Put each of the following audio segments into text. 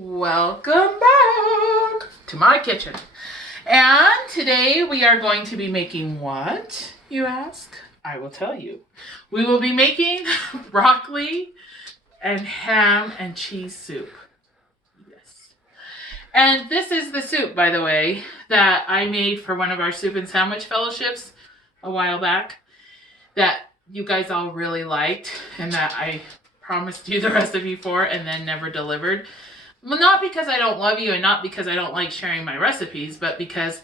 Welcome back to my kitchen. And today we are going to be making what, you ask? I will tell you. We will be making broccoli and ham and cheese soup. Yes. And this is the soup, by the way, that I made for one of our soup and sandwich fellowships a while back that you guys all really liked and that I promised you the recipe for and then never delivered. Well, not because I don't love you and not because I don't like sharing my recipes, but because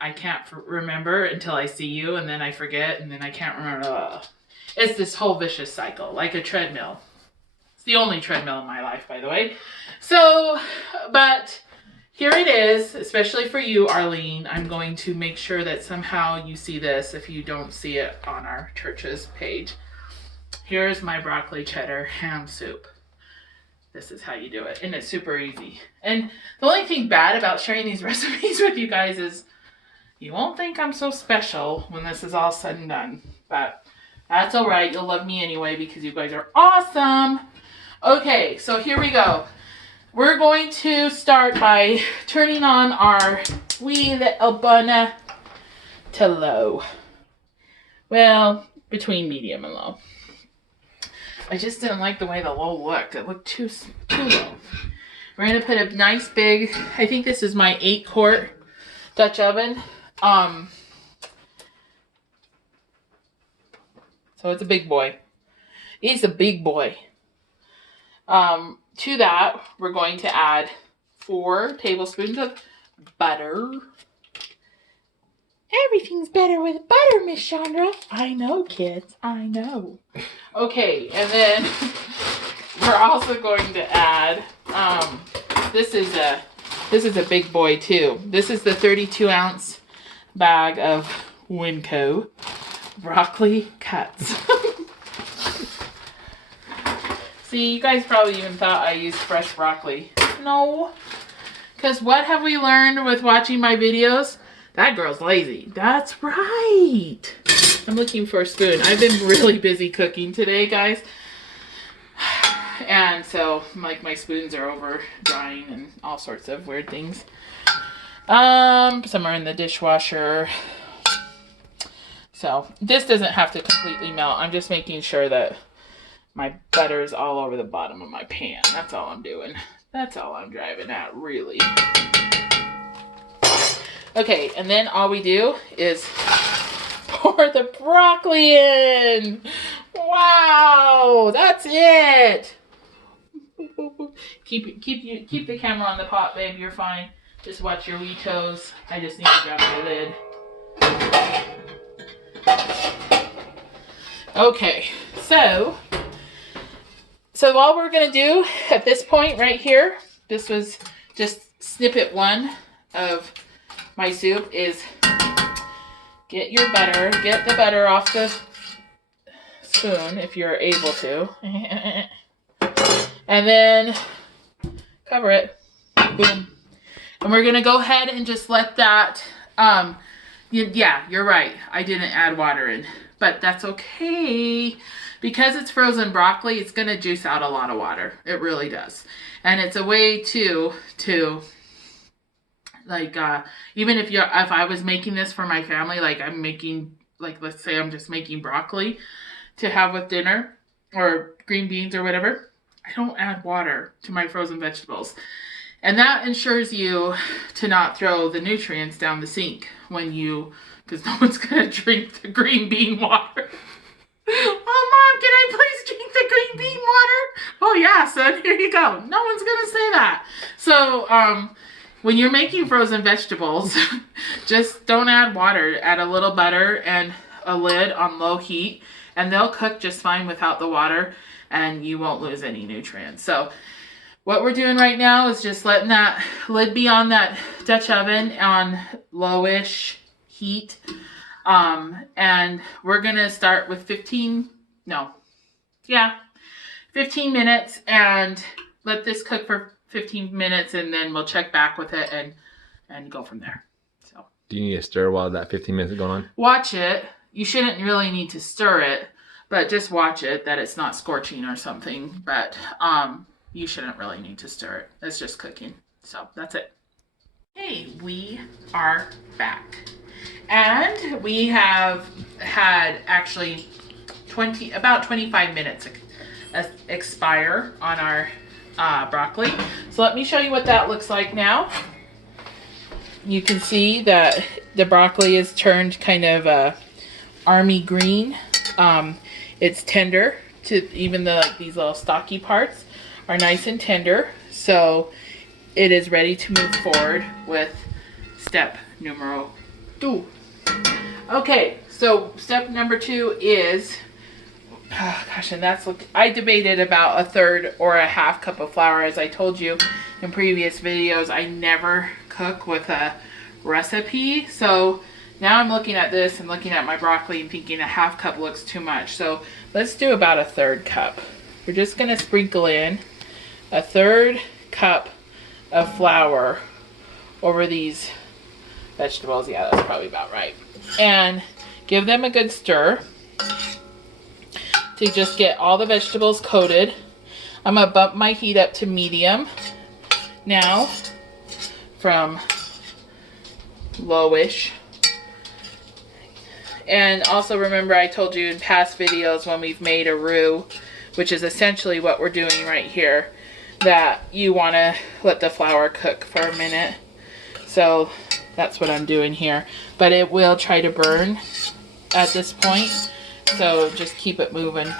I can't remember until I see you and then I forget and then I can't remember. It's this whole vicious cycle, like a treadmill. It's the only treadmill in my life, by the way. So, but here it is, especially for you, Arlene. I'm going to make sure that somehow you see this if you don't see it on our church's page. Here's my broccoli cheddar ham soup. This is how you do it, and it's super easy. And the only thing bad about sharing these recipes with you guys is you won't think I'm so special when this is all said and done. But that's all right. You'll love me anyway because you guys are awesome. Okay, so here we go. We're going to start by turning on our wee little burner to low. Well, between medium and low. I just didn't like the way the low looked. It looked too low. We're going to put a nice big, I think this is my 8-quart Dutch oven. So it's a big boy. He's a big boy. To that, we're going to add 4 tablespoons of butter. Everything's better with butter, Miss Chandra. I know, kids. I know. Okay, and then we're also going to add, this is a big boy too. This is the 32-ounce bag of Winco broccoli cuts. See, you guys probably even thought I used fresh broccoli. No, because what have we learned with watching my videos? That girl's lazy. That's right. I'm looking for a spoon. I've been really busy cooking today, guys. And so, like, my spoons are over drying and all sorts of weird things. Some are in the dishwasher. So, this doesn't have to completely melt. I'm just making sure that my butter is all over the bottom of my pan. That's all I'm doing. That's all I'm driving at, really. Okay, and then all we do is pour the broccoli in. Wow, that's it. Keep the camera on the pot, babe. You're fine. Just watch your wee toes. I just need to grab my lid. Okay, so all we're gonna do at this point right here, this was just snippet 1 of my soup, is get the butter off the spoon if you're able to. And then cover it. Boom. And we're going to go ahead and just let that, yeah, you're right. I didn't add water in, but that's okay. Because it's frozen broccoli, it's going to juice out a lot of water. It really does. And it's a way to like, even if I was making this for my family, like I'm making, like, let's say I'm just making broccoli to have with dinner or green beans or whatever, I don't add water to my frozen vegetables. And that ensures you to not throw the nutrients down the sink because no one's going to drink the green bean water. Oh, Mom, can I please drink the green bean water? Oh, yeah, son, here you go. No one's going to say that. So, when you're making frozen vegetables, just don't add water. Add a little butter and a lid on low heat, and they'll cook just fine without the water, and you won't lose any nutrients. So what we're doing right now is just letting that lid be on that Dutch oven on lowish heat. And we're going to start with 15 minutes and let this cook for 15 minutes, and then we'll check back with it and go from there. So, do you need to stir while that 15 minutes is going on? Watch it. You shouldn't really need to stir it, but just watch it that it's not scorching or something. But you shouldn't really need to stir it. It's just cooking. So that's it. Hey, we are back. And we have had actually about 25 minutes expire on our broccoli. So let me show you what that looks like now. You can see that the broccoli is turned kind of army green. It's tender, to even these little stocky parts are nice and tender. So it is ready to move forward with step numero 2. Okay, so step number 2 is, oh gosh, and I debated about 1/3 or a 1/2 cup of flour. As I told you in previous videos, I never cook with a recipe. So now I'm looking at this and looking at my broccoli and thinking a 1/2 cup looks too much. So let's do about 1/3 cup. We're just gonna sprinkle in 1/3 cup of flour over these vegetables. Yeah, that's probably about right. And give them a good stir to just get all the vegetables coated. I'm gonna bump my heat up to medium now from lowish. And also remember, I told you in past videos when we've made a roux, which is essentially what we're doing right here, that you want to let the flour cook for a minute. So that's what I'm doing here. But it will try to burn at this point. So just keep it moving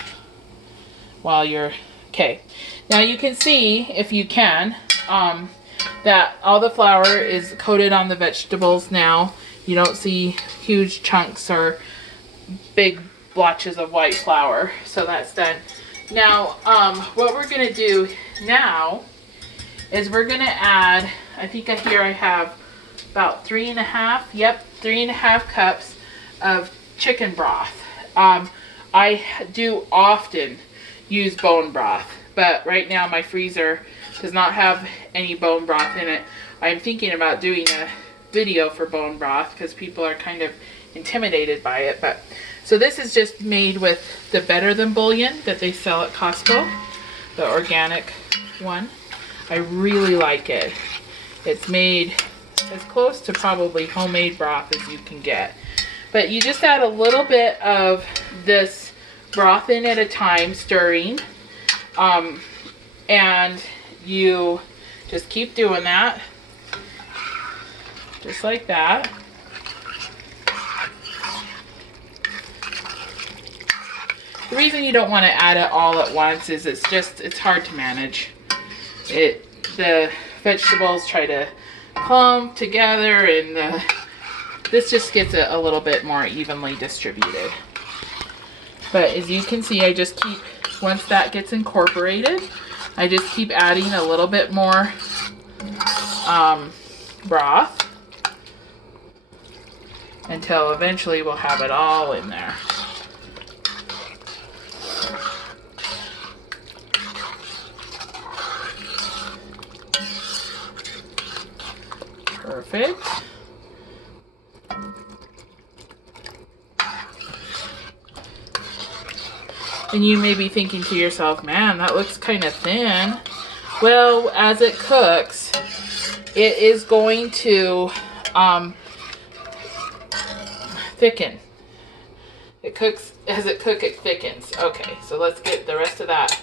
while you're, okay. Now you can see, if you can, that all the flour is coated on the vegetables now. You don't see huge chunks or big blotches of white flour. So that's done. Now, what we're gonna do now is we're gonna add, I think here I have about 3.5 cups of chicken broth. I do often use bone broth, but right now my freezer does not have any bone broth in it. I'm thinking about doing a video for bone broth because people are kind of intimidated by it. But so this is just made with the Better Than bouillon that they sell at Costco, the organic one. I really like it. It's made as close to probably homemade broth as you can get. But you just add a little bit of this broth in at a time, stirring, and you just keep doing that, just like that. The reason you don't want to add it all at once is it's hard to manage. The vegetables try to clump together, and this just gets it a little bit more evenly distributed. But as you can see, I just keep, once that gets incorporated, I just keep adding a little bit more broth until eventually we'll have it all in there. Perfect. And you may be thinking to yourself, man, that looks kind of thin. Well, as it cooks, it is going to thicken. It cooks, as it cooks, it thickens. Okay, so let's get the rest of that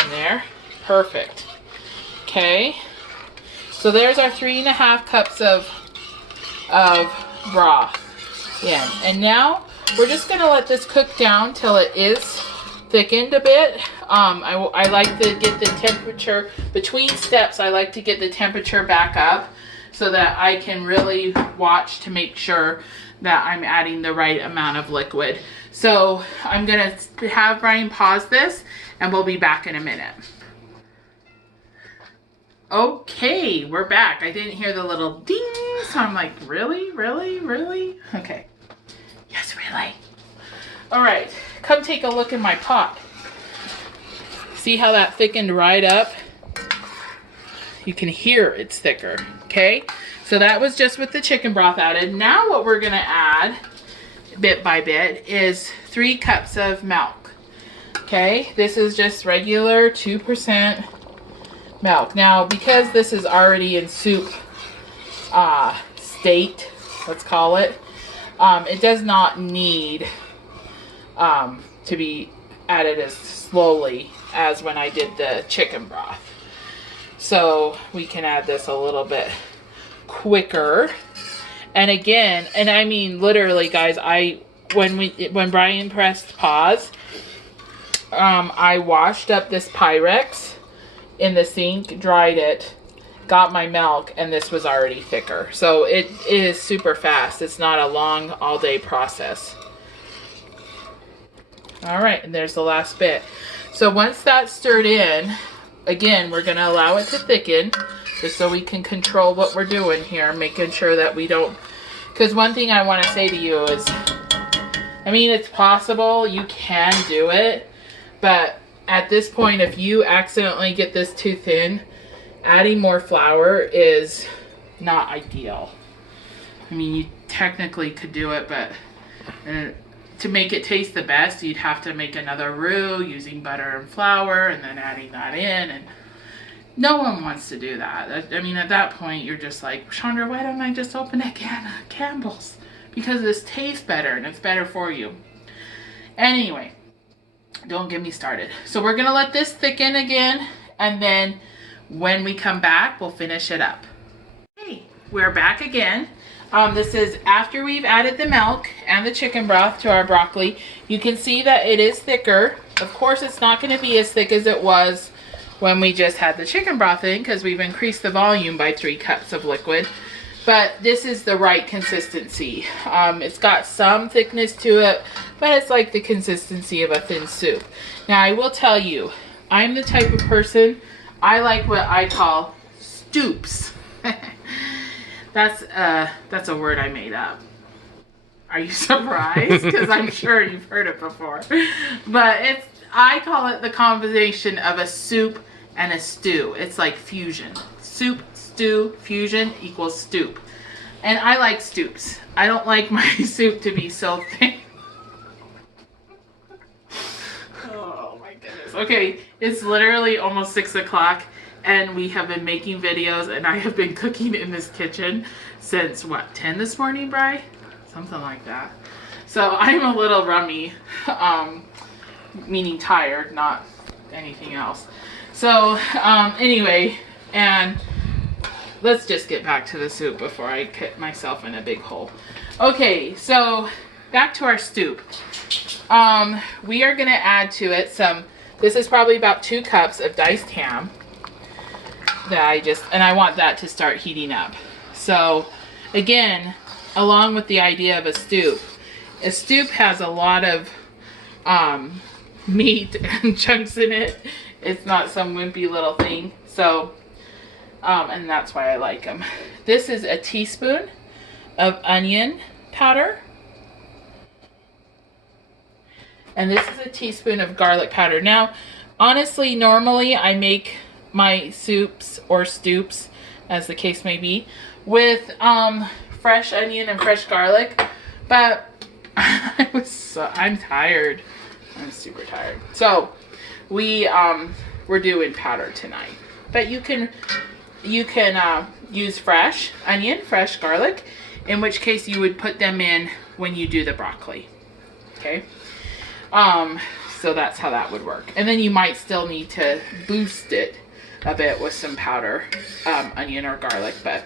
in there. Perfect. Okay. So there's our 3.5 cups of broth in. And now we're just gonna let this cook down till it is thickened a bit. I like to get the temperature, between steps, I like to get the temperature back up so that I can really watch to make sure that I'm adding the right amount of liquid. So I'm gonna have Brian pause this and we'll be back in a minute. Okay, we're back. I didn't hear the little ding, so I'm like, really? Okay. Yes, really. All right, come take a look in my pot. See how that thickened right up? You can hear it's thicker, okay? So that was just with the chicken broth added. Now what we're gonna add, bit by bit, is 3 cups of milk, okay? This is just regular 2% milk. Now, because this is already in soup state, let's call it, it does not need to be added as slowly as when I did the chicken broth. So we can add this a little bit quicker. And again, and I mean literally, guys, when Brian pressed pause, I washed up this Pyrex in the sink, dried it, got my milk, and this was already thicker. So it is super fast. It's not a long all-day process. All right, and there's the last bit. So once that's stirred in, again, we're going to allow it to thicken just so we can control what we're doing here, making sure that we don't, because one thing I want to say to you is, I mean, it's possible, you can do it, but at this point, if you accidentally get this too thin, adding more flour is not ideal. I mean, you technically could do it, but to make it taste the best, you'd have to make another roux using butter and flour and then adding that in, and no one wants to do that. I mean, at that point, you're just like, Chandra, why don't I just open a can of Campbell's? Because this tastes better and it's better for you. Anyway, don't get me started. So we're gonna let this thicken again, and then when we come back, we'll finish it up. Hey, we're back again. This is after we've added the milk and the chicken broth to our broccoli. You can see that it is thicker. Of course, it's not going to be as thick as it was when we just had the chicken broth in, because we've increased the volume by 3 cups of liquid. But this is the right consistency. It's got some thickness to it, but it's like the consistency of a thin soup. Now, I will tell you, I'm the type of person, I like what I call stoups. That's a word I made up. Are you surprised? Because I'm sure you've heard it before. But I call it the combination of a soup and a stew. It's like fusion. Soup, stew, fusion equals stoup. And I like stoups. I don't like my soup to be so thin. Oh my goodness. Okay, it's literally almost 6 o'clock. And we have been making videos, and I have been cooking in this kitchen since, what, 10 this morning, Bri? Something like that. So I'm a little rummy, meaning tired, not anything else. So anyway, and let's just get back to the soup before I cut myself in a big hole. Okay, so back to our stoup. We are going to add to it this is probably about 2 cups of diced ham. I want that to start heating up. So again, along with the idea of a stoup has a lot of meat and chunks in it. It's not some wimpy little thing. So, and that's why I like them. This is a teaspoon of onion powder. And this is a teaspoon of garlic powder. Now, honestly, normally I make my soups or stoups, as the case may be, with fresh onion and fresh garlic, but I'm tired. I'm super tired. So we're doing powder tonight, but you can use fresh onion, fresh garlic, in which case you would put them in when you do the broccoli. Okay. So that's how that would work. And then you might still need to boost it a bit with some powder, onion or garlic, but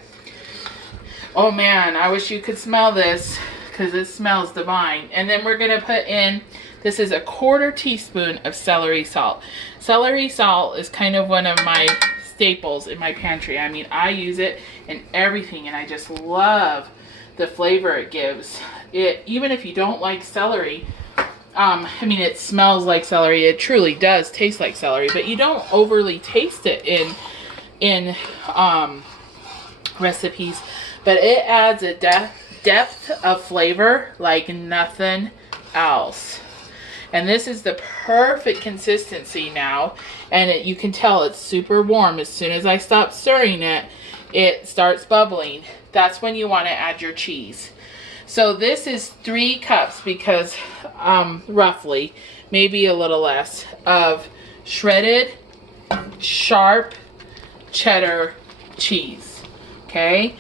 oh man, I wish you could smell this, because it smells divine. And then we're gonna put in, this is a 1/4 teaspoon of celery salt. Celery salt is kind of one of my staples in my pantry. I mean, I use it in everything, and I just love the flavor it gives. Even if you don't like celery, I mean, it smells like celery. It truly does taste like celery, but you don't overly taste it in recipes. But it adds a depth of flavor like nothing else. And this is the perfect consistency now. And you can tell it's super warm. As soon as I stop stirring it, it starts bubbling. That's when you want to add your cheese. So this is 3 cups, because roughly, maybe a little less, of shredded, sharp cheddar cheese. Okay,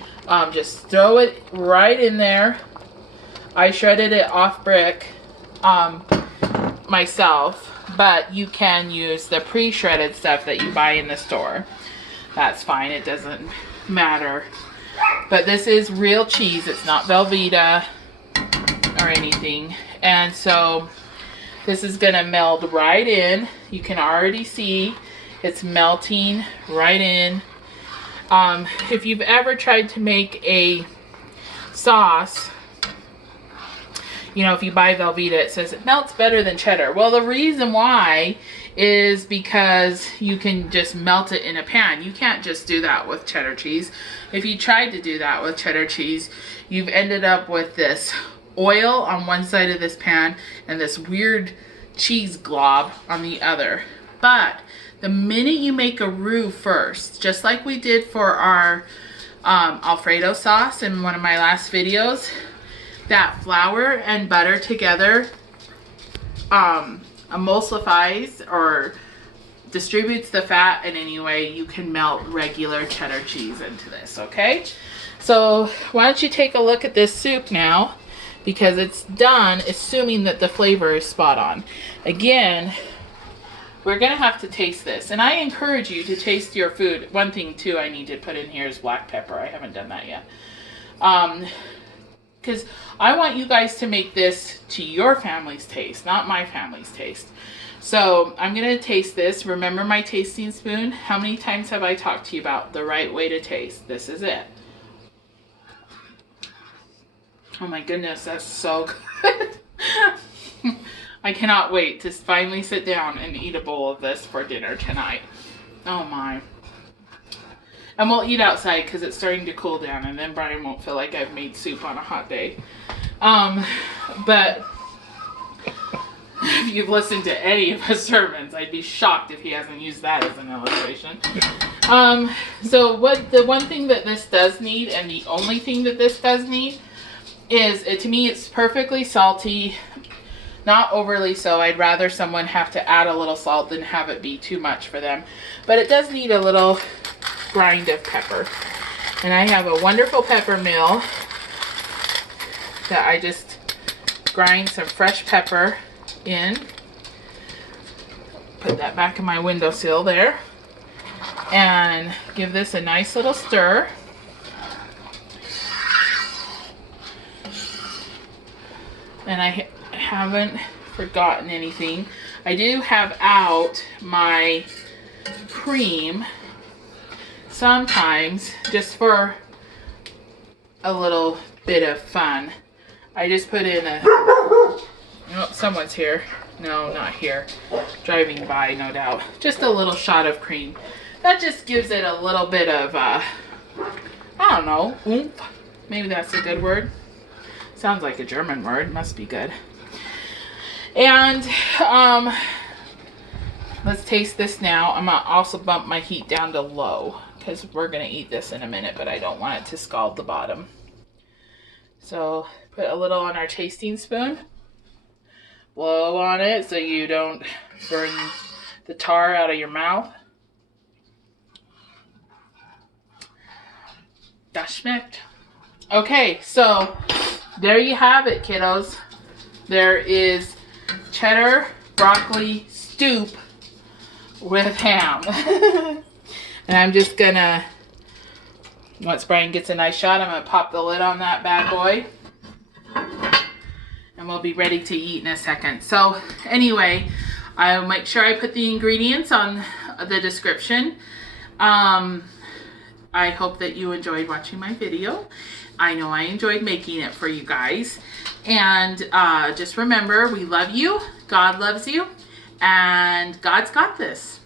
just throw it right in there. I shredded it off brick myself, but you can use the pre-shredded stuff that you buy in the store. That's fine, it doesn't matter. But this is real cheese, it's not Velveeta or anything. And so this is gonna meld right in. You can already see it's melting right in. If you've ever tried to make a sauce, you know, if you buy Velveeta, it says it melts better than cheddar. Well, the reason why is because you can just melt it in a pan. You can't just do that with cheddar cheese. If you tried to do that with cheddar cheese, you've ended up with this oil on one side of this pan and this weird cheese glob on the other. But the minute you make a roux first, just like we did for our Alfredo sauce in one of my last videos, that flour and butter together emulsifies or distributes the fat in any way you can melt regular cheddar cheese into this, okay? So why don't you take a look at this soup now, because it's done assuming that the flavor is spot on. Again, we're gonna have to taste this, and I encourage you to taste your food. One thing too I need to put in here is black pepper. I haven't done that yet. Because I want you guys to make this to your family's taste, not my family's taste. So I'm gonna taste this. Remember my tasting spoon? How many times have I talked to you about the right way to taste? This is it. Oh my goodness, that's so good. I cannot wait to finally sit down and eat a bowl of this for dinner tonight. Oh my. And we'll eat outside because it's starting to cool down, and then Brian won't feel like I've made soup on a hot day. But if you've listened to any of his sermons, I'd be shocked if he hasn't used that as an illustration. So the one thing that this does need, and the only thing that this does need, is, to me, it's perfectly salty. Not overly so. I'd rather someone have to add a little salt than have it be too much for them. But it does need a little grind of pepper. And I have a wonderful pepper mill that I just grind some fresh pepper in. Put that back in my windowsill there. And give this a nice little stir. And I haven't forgotten anything. I do have out my cream sometimes, just for a little bit of fun. I just put in a, oh, someone's here. No, not here. Driving by, no doubt. Just a little shot of cream. That just gives it a little bit of, I don't know, oomph. Maybe that's a good word. Sounds like a German word. Must be good. And let's taste this now. I'm gonna also bump my heat down to low because we're gonna eat this in a minute, but I don't want it to scald the bottom. So put a little on our tasting spoon. Blow on it so you don't burn the tar out of your mouth. Das schmeckt. Okay, so there you have it, kiddos. There is cheddar broccoli stoup with ham. And I'm just gonna, once Brian gets a nice shot, I'm gonna pop the lid on that bad boy. And we'll be ready to eat in a second. So anyway, I'll make sure I put the ingredients on the description. I hope that you enjoyed watching my video. I know I enjoyed making it for you guys. And just remember, we love you, God loves you, and God's got this.